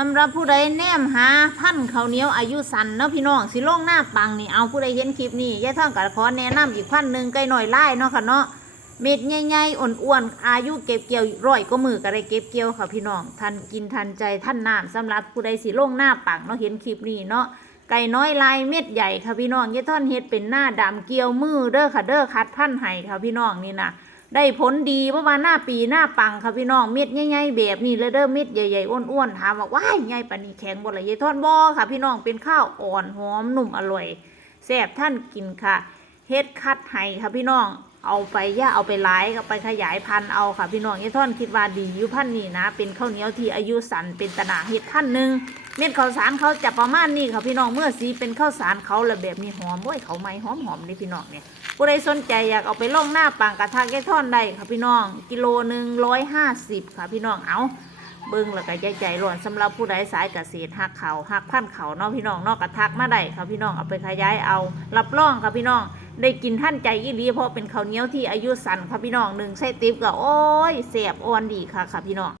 สำหรับผู้ใดแนมหาพันธุ์ข้าวเหนียวอายุสั้นเนาะพี่น้องสิล่งหน้าปังนี่เอาผู้ใดเห็นคลิปนี้ยายท่องกับขอแนะนำอีกพันหนึ่งไก่หน่อยไล่เนาะค่ะเนาะเม็ดใหญ่ๆอ้วนๆอายุเก็บเกี่ยวร้อยก็มือก็ได้เก็บเกี่ยวค่ะพี่น้องทันกินทันใจท่านน้ำสำหรับผู้ใดสิล่งหน้าปังเนาะเห็นคลิปนี้เนาะไก่น้อยลายเม็ดใหญ่ค่ะพี่น้องยายท่อนเฮ็ดเป็นหน้าดำเกี่ยวมือเด้อค่ะเด้อคัดพันธุ์ให้ค่ะพี่น้องนี่นะ ได้ผลดีเพราะว่าหน้าปีหน้าปังค่ะพี่น้องเม็ดใหญ่ๆแบบนี้เลยเด้อเม็ดใหญ่ๆอ้วนๆถามว่าว้ายใหญ่ปานนี้แข็งบ่ละยายทอนบ่ค่ะ พี่น้องเป็นข้าวอ่อนหอมนุ่มอร่อยแซ่บท่านกินค่ะเฮ็ดคัดไห้ค่ะพี่น้อง เอาไปย่าเอาไปหลายก็ไปขยายพันธุ์เอาค่ะพี่น้องยายท่อนคิดว่าดีอยู่พันธุ์นี้นะ เป็นข้าวเหนียวที่อายุสั้นเป็นตนาเฮ็ดพันธุ์หนึ่งเม็ดข้าวสารเขาจะประมาณนี้ค่ะพี่น้องเมื่อสีเป็นข้าวสารเขาและแบบนี้หอมโอ้ยเขาไหมหอมๆนี่พี่น้องเนี่ยผู้ใดสนใจอยากเอาไปล่องหน้าปังกระทะแก้ท่อนได้ค่ะพี่น้อง กิโลหนึ่งร้อยห้าสิบค่ะพี่น้องเอา เบิ้งแล้วก็ใจใจร้อนสำหรับผู้ใดสายเกษตรหักเขาหักพันเขาเนาะพี่น้องเนอกกระทักมาได้ค่ะพี่น้องเอาไปขยายเอา รับรองค่ะพี่น้อง ได้กินท่านใจอีหลีเพราะเป็นข้าวเหนียวที่อายุสั้นค่ะพี่น้องหนึ่งใส้ติ๊บก็โอ้ยเสียบอ่อนดีค่ะค่ะพี่น้อง